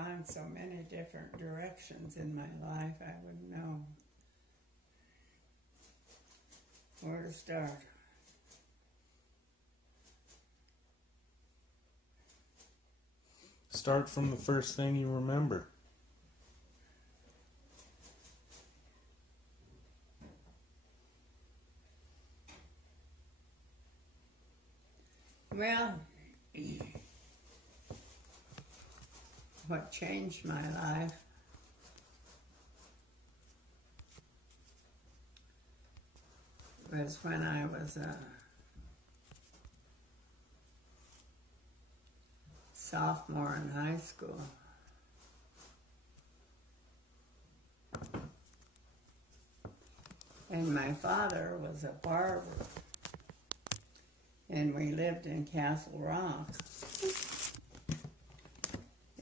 gone so many different directions in my life, I wouldn't know where to start. Start from the first thing you remember. Well, what changed my life was when I was a sophomore in high school. And my father was a barber. And we lived in Castle Rock.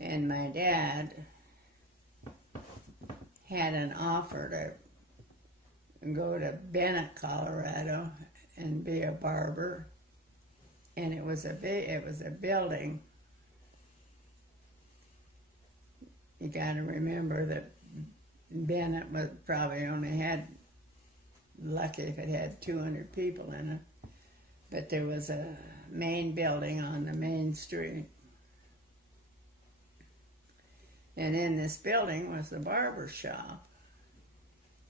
And my dad had an offer to go to Bennett, Colorado, and be a barber. And it was a building. You got to remember that Bennett was probably only had, lucky if it had 200 people in it. But there was a main building on the main street. And in this building was the barber shop.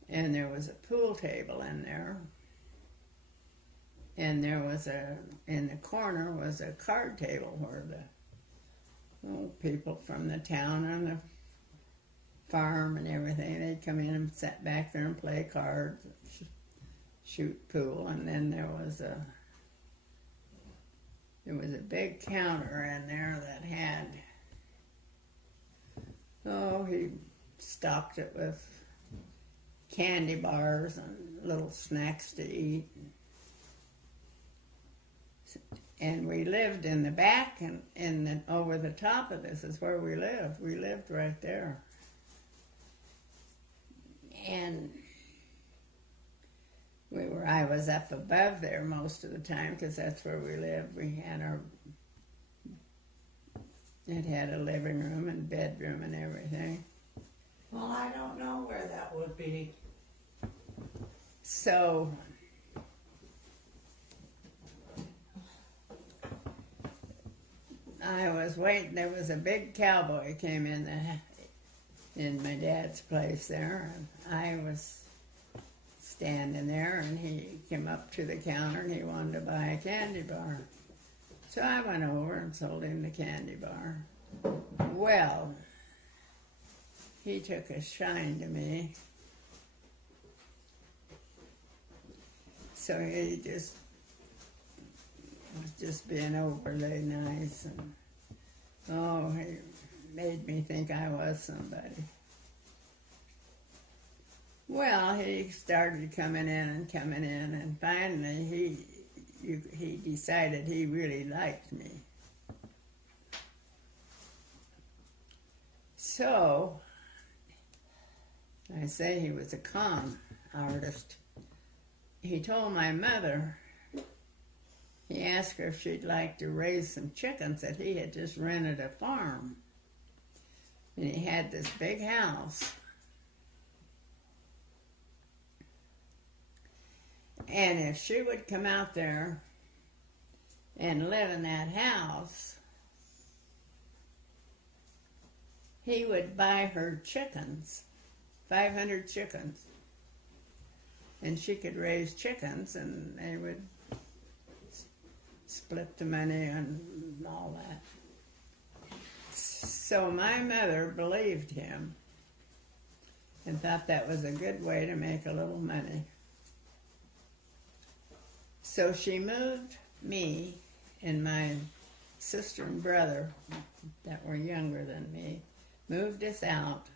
And there was a pool table in there. And there was in the corner was a card table where the people from the town and the farm and everything, they'd come in and sit back there and play cards, shoot pool. And then there was a big counter in there that had, he stocked it with candy bars and little snacks to eat. And we lived in the back, and over the top of this is where we lived. We lived right there. And I was up above there most of the time because that's where we lived. It had a living room and bedroom and everything. Well, I don't know where that would be. So I was waiting. There was a big cowboy came in my dad's place there. And I was standing there, and he came up to the counter, and he wanted to buy a candy bar. So I went over and sold him the candy bar. Well, he took a shine to me. So he was just being overly nice, and he made me think I was somebody. Well, he started coming in, and finally he decided he really liked me. So I say he was a con artist. He told my mother, he asked her if she'd like to raise some chickens, that he had just rented a farm. And he had this big house. And if she would come out there and live in that house, he would buy her chickens, 500 chickens. And she could raise chickens, and they would split the money and all that. So my mother believed him and thought that was a good way to make a little money. So she moved me and my sister and brother that were younger than me, moved us out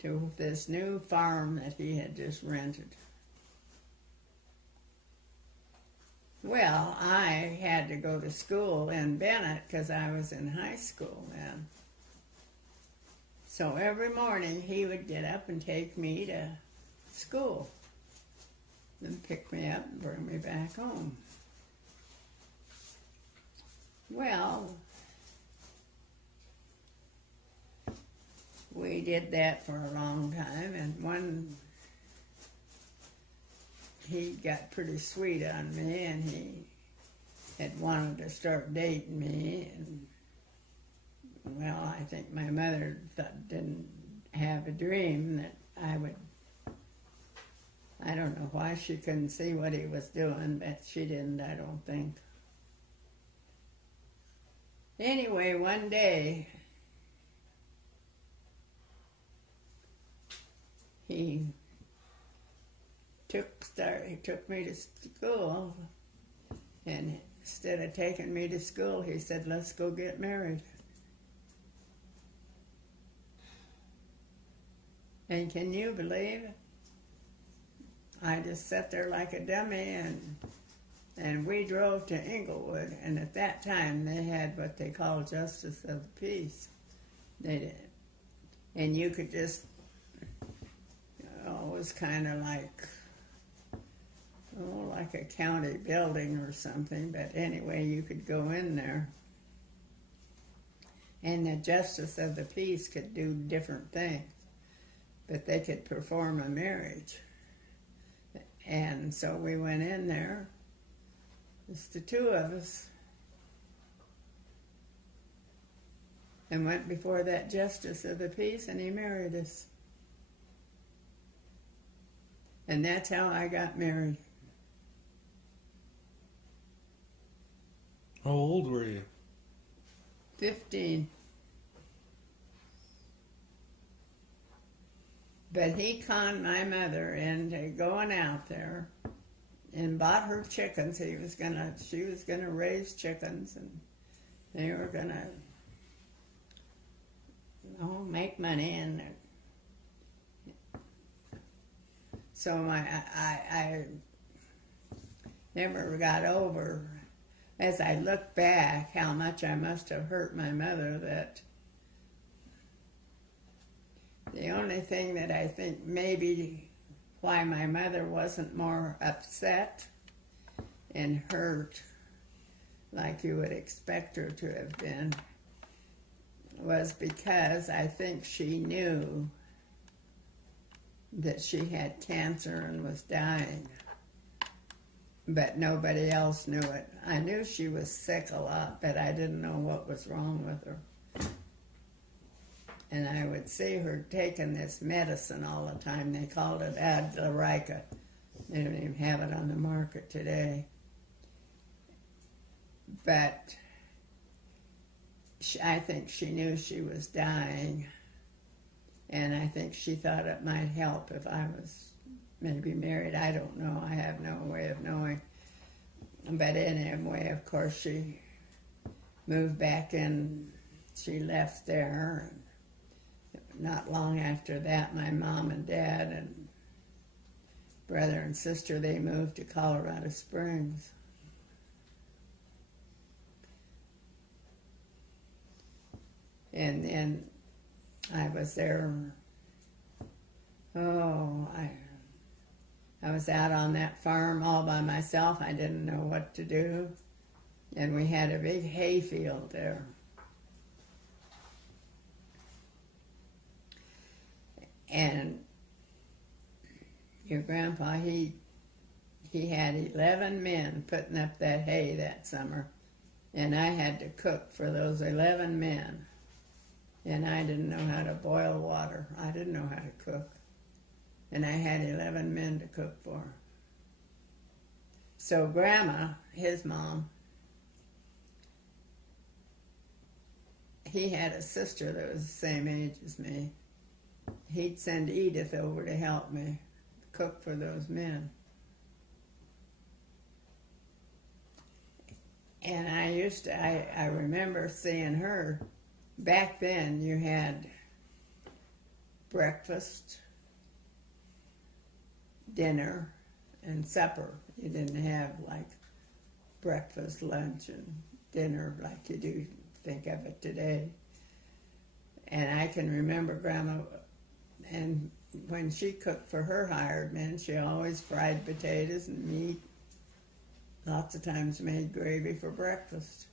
to this new farm that he had just rented. Well, I had to go to school in Bennett because I was in high school then. So every morning he would get up and take me to school, and pick me up and bring me back home. Well, did that for a long time, and he got pretty sweet on me, and he had wanted to start dating me, and well, I think my mother didn't have a dream that I would. I don't know why she couldn't see what he was doing, but she didn't, I don't think. Anyway, one day, he took me to school, and instead of taking me to school, he said, "Let's go get married." And can you believe it? I just sat there like a dummy, and we drove to Inglewood, and at that time they had what they called Justice of the Peace. They did. And you could just, it was kind of like a county building or something, but anyway, you could go in there. And the Justice of the Peace could do different things, but they could perform a marriage. And so we went in there, just the two of us, and went before that Justice of the Peace, and he married us. And that's how I got married. How old were you? 15. But he conned my mother into going out there and bought her chickens. She was gonna raise chickens, and they were gonna, make money. And so I never got over, as I look back, how much I must have hurt my mother. That the only thing that I think maybe why my mother wasn't more upset and hurt like you would expect her to have been was because I think she knew that she had cancer and was dying, but nobody else knew it. I knew she was sick a lot, but I didn't know what was wrong with her. And I would see her taking this medicine all the time. They called it Adlarica. They don't even have it on the market today. But I think she knew she was dying. And I think she thought it might help if I was maybe married. I don't know. I have no way of knowing. But anyway, of course, she moved back in. She left there. Not long after that, my mom and dad and brother and sister, they moved to Colorado Springs. And then I was there, I was out on that farm all by myself. I didn't know what to do. And we had a big hay field there. And your grandpa, he had 11 men putting up that hay that summer. And I had to cook for those 11 men. And I didn't know how to boil water. I didn't know how to cook. And I had 11 men to cook for. So Grandma, his mom, he had a sister that was the same age as me. He'd send Edith over to help me cook for those men. And I remember seeing her. Back then you had breakfast, dinner, and supper. You didn't have like breakfast, lunch, and dinner like you do think of it today. And I can remember Grandma, and when she cooked for her hired men, she always fried potatoes and meat. Lots of times made gravy for breakfast.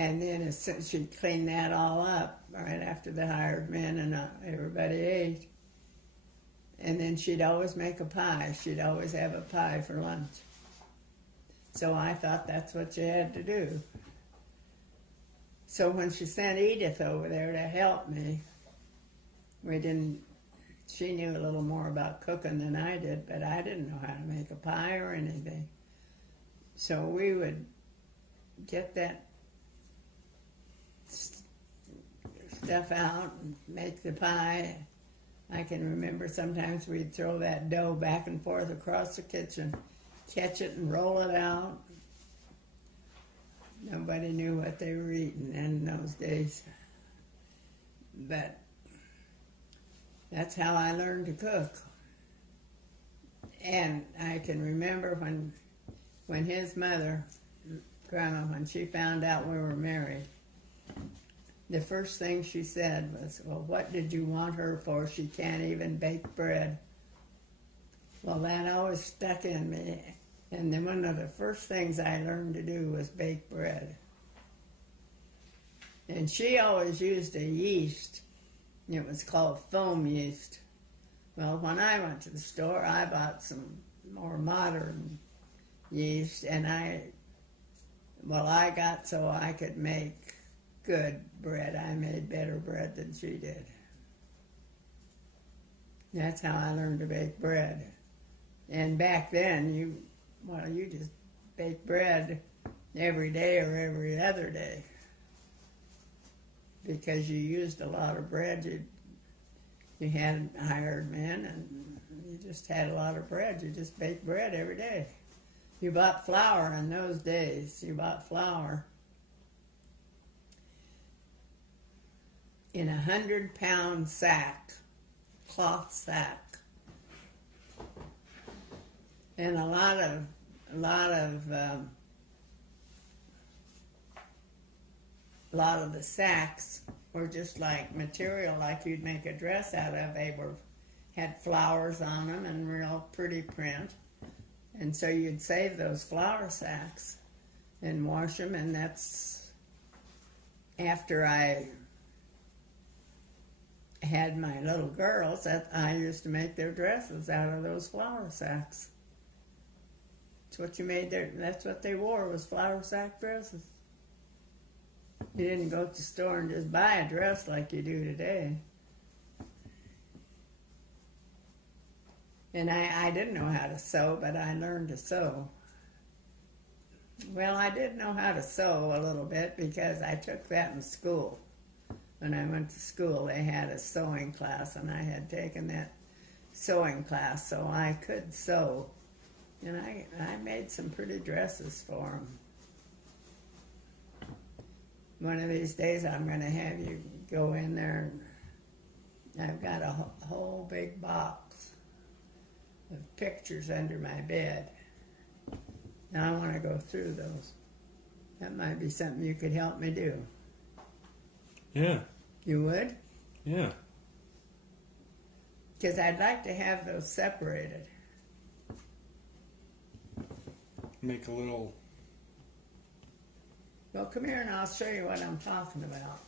And then as soon as she'd clean that all up right after the hired men and everybody ate. And then she'd always make a pie. She'd always have a pie for lunch. So I thought that's what you had to do. So when she sent Edith over there to help me, she knew a little more about cooking than I did, but I didn't know how to make a pie or anything. So we would get that stuff out and make the pie. I can remember sometimes we'd throw that dough back and forth across the kitchen, catch it and roll it out. Nobody knew what they were eating in those days. But that's how I learned to cook. And I can remember when his mother, Grandma, when she found out we were married, the first thing she said was, "Well, what did you want her for? She can't even bake bread." Well, that always stuck in me. And then one of the first things I learned to do was bake bread. And she always used a yeast. It was called foam yeast. Well, when I went to the store, I bought some more modern yeast, and I got so I could make good bread. I made better bread than she did. That's how I learned to bake bread. And back then, you just bake bread every day or every other day. Because you used a lot of bread. You had hired men and you just had a lot of bread. You just baked bread every day. You bought flour in those days. You bought flour in a 100-pound sack, cloth sack. And a lot of the sacks were just like material like you'd make a dress out of. They had flowers on them and real pretty print. And so you'd save those flour sacks and wash them, and that's after I had my little girls that I used to make their dresses out of those flour sacks. That's what that's what they wore, was flour sack dresses. You didn't go to the store and just buy a dress like you do today. And I didn't know how to sew, but I learned to sew. Well, I did know how to sew a little bit because I took that in school. When I went to school, they had a sewing class, and I had taken that sewing class, so I could sew. And I made some pretty dresses for them. One of these days I'm going to have you go in there, and I've got a whole big box of pictures under my bed. Now I want to go through those. That might be something you could help me do. Yeah. You would? Yeah. Because I'd like to have those separated. Make a little... Well, come here and I'll show you what I'm talking about.